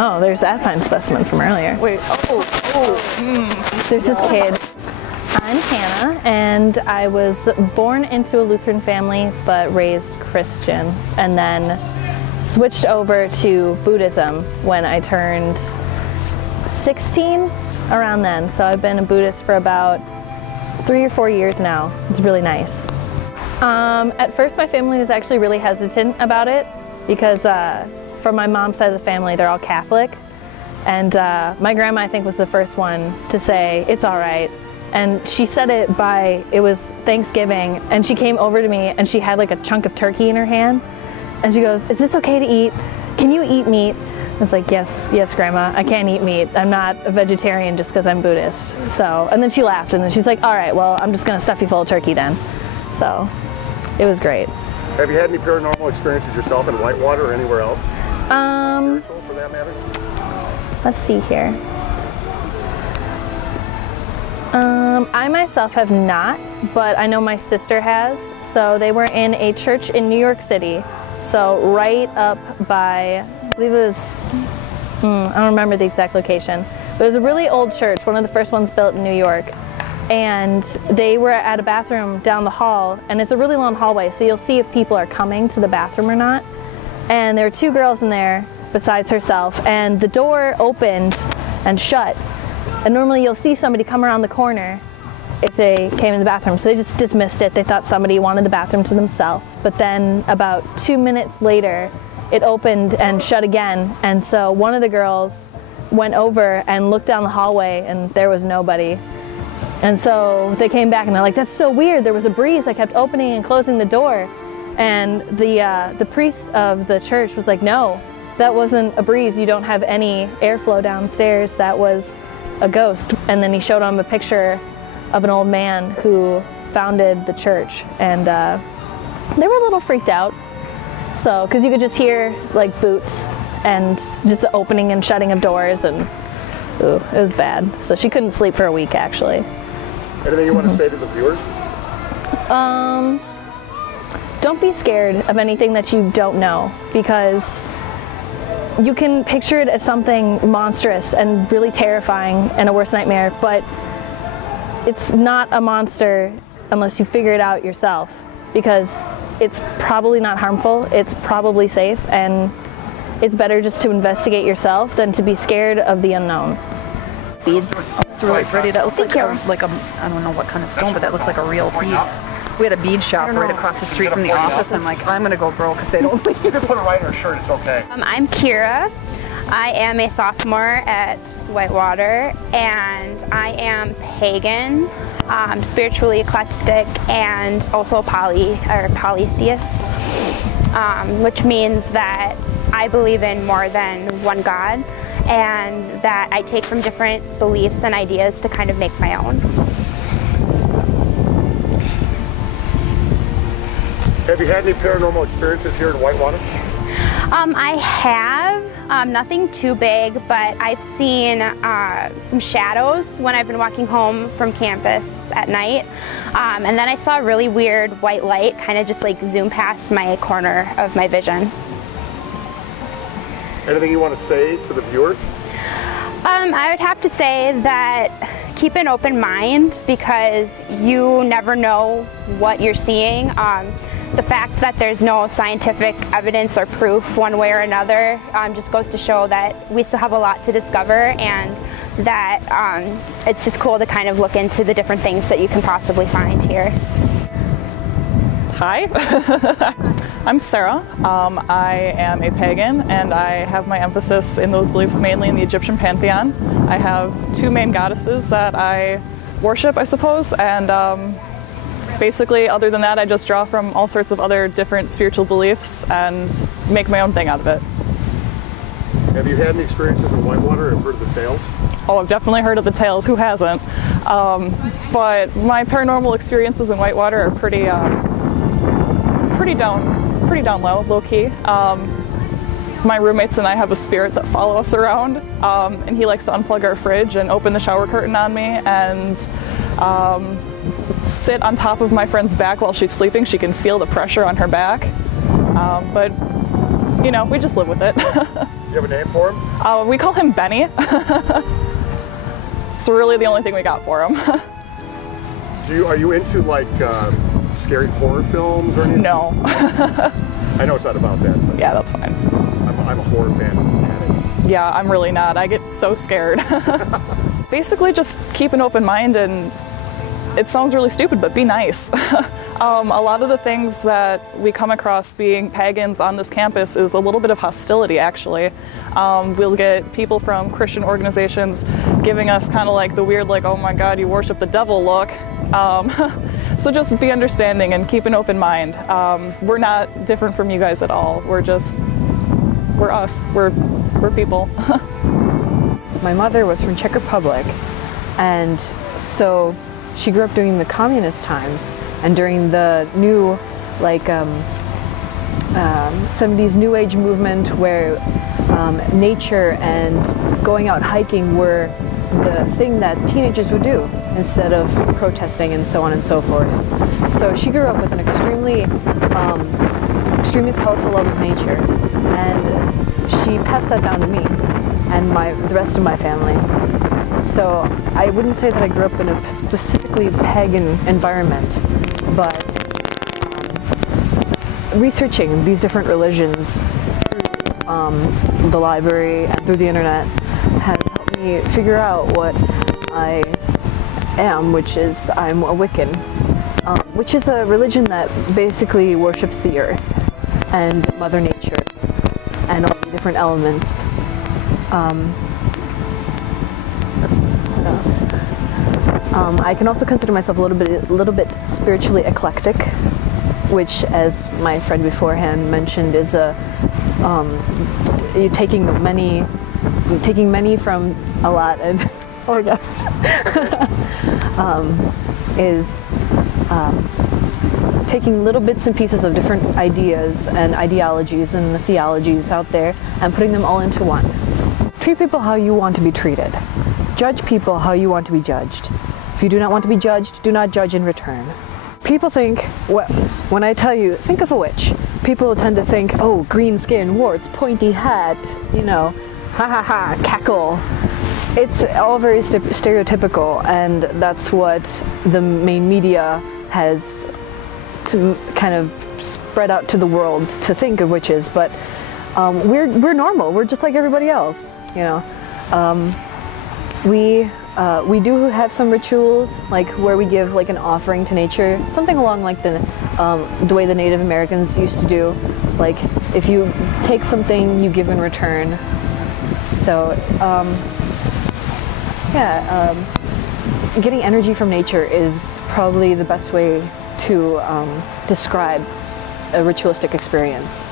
Oh, there's that fine specimen from earlier. Wait, There's this kid. I'm Hannah, and I was born into a Lutheran family, but raised Christian, and then switched over to Buddhism when I turned 16, around then. So I've been a Buddhist for about 3 or 4 years now. It's really nice. At first my family was actually really hesitant about it because from my mom's side of the family, they're all Catholic. And my grandma, I think, was the first one to say, it's all right. And she said it it was Thanksgiving, and she came over to me and she had like a chunk of turkey in her hand. And she goes, is this okay to eat? Can you eat meat? I was like, yes, Grandma, I can't eat meat. I'm not a vegetarian just because I'm Buddhist. So, and then she laughed, and then she's like, all right, well, I'm just gonna stuff you full of turkey then. So, it was great. Have you had any paranormal experiences yourself in Whitewater or anywhere else? Spiritual, for that matter? Let's see here. I myself have not, but I know my sister has. So they were in a church in New York City. So right up by, I believe it was, I don't remember the exact location, but it was a really old church, one of the first ones built in New York. And they were at a bathroom down the hall, and it's a really long hallway, so you'll see if people are coming to the bathroom or not. And there were 2 girls in there besides herself, and the door opened and shut. And normally you'll see somebody come around the corner if they came in the bathroom, so they just dismissed it. They thought somebody wanted the bathroom to themselves. But then about 2 minutes later, it opened and shut again, and so one of the girls went over and looked down the hallway, and there was nobody. And so they came back and they're like, that's so weird, there was a breeze that kept opening and closing the door. And the priest of the church was like, no, that wasn't a breeze, you don't have any airflow downstairs, that was a ghost. And then he showed them a picture of an old man who founded the church, and they were a little freaked out. So, because you could just hear like boots and just the opening and shutting of doors, and ooh, it was bad. So she couldn't sleep for a week, actually. Anything you want to say to the viewers? Don't be scared of anything that you don't know, because you can picture it as something monstrous and really terrifying and a worst nightmare, but it's not a monster unless you figure it out yourself, because it's probably not harmful, it's probably safe, and it's better just to investigate yourself than to be scared of the unknown. Bead. It's really pretty. That looks like a, I don't know what kind of stone, but that looks like a real piece. We had a bead shop right across the street from the office. I'm like, I'm gonna go broke if they don't leave. You can put it right in her shirt, it's okay. I'm Kira. I am a sophomore at Whitewater, and I am pagan, spiritually eclectic, and also polytheist, which means that I believe in more than one God, and that I take from different beliefs and ideas to kind of make my own. Have you had any paranormal experiences here in Whitewater? I have, nothing too big, but I've seen some shadows when I've been walking home from campus at night. And then I saw a really weird white light kind of just like zoom past my corner of my vision. Anything you want to say to the viewers? I would have to say that keep an open mind, because you never know what you're seeing. The fact that there's no scientific evidence or proof one way or another just goes to show that we still have a lot to discover, and that it's just cool to kind of look into the different things that you can possibly find here. Hi, I'm Sarah. I am a pagan, and I have my emphasis in those beliefs mainly in the Egyptian pantheon. I have 2 main goddesses that I worship, I suppose, and basically, other than that, I just draw from all sorts of other different spiritual beliefs and make my own thing out of it. Have you had any experiences in Whitewater and heard of the tales? Oh, I've definitely heard of the tales. Who hasn't? But my paranormal experiences in Whitewater are pretty down low, low key. My roommates and I have a spirit that follow us around, and he likes to unplug our fridge and open the shower curtain on me and sit on top of my friend's back while she's sleeping. She can feel the pressure on her back, but you know, we just live with it. You have a name for him? We call him Benny. It's really the only thing we got for him. Are you into like scary horror films or anything? No. I know it's not about that. But yeah, that's fine. I'm a horror fan. Yeah, I'm really not. I get so scared. Basically, just keep an open mind, and it sounds really stupid, but be nice. A lot of the things that we come across being pagans on this campus is a little bit of hostility, actually. We'll get people from Christian organizations giving us kind of like the weird, like, oh my God, you worship the devil look. So just be understanding and keep an open mind. We're not different from you guys at all. We're us. We're people. My mother was from Czech Republic, and so she grew up during the communist times and during the new, like, 70s New Age movement, where nature and going out hiking were the thing that teenagers would do instead of protesting and so on and so forth. So she grew up with an extremely powerful love of nature, and she passed that down to me and the rest of my family. So I wouldn't say that I grew up in a specifically pagan environment, but researching these different religions through the library and through the internet has helped me figure out what I am, which is I'm a Wiccan, which is a religion that basically worships the earth and Mother Nature and all the different elements. I can also consider myself a little bit spiritually eclectic, which, as my friend beforehand mentioned, is taking many from a lot, and oh gosh, is taking little bits and pieces of different ideas and ideologies and the theologies out there and putting them all into one. Treat people how you want to be treated. Judge people how you want to be judged. If you do not want to be judged, do not judge in return. People think, when I tell you, think of a witch, people tend to think, oh, green skin, warts, pointy hat, you know, ha ha ha, cackle. It's all very stereotypical, and that's what the main media has to kind of spread out to the world to think of witches. But we're normal. We're just like everybody else, you know. We do have some rituals, like where we give like an offering to nature, something along like the way the Native Americans used to do. Like if you take something, you give in return. So getting energy from nature is probably the best way to describe a ritualistic experience.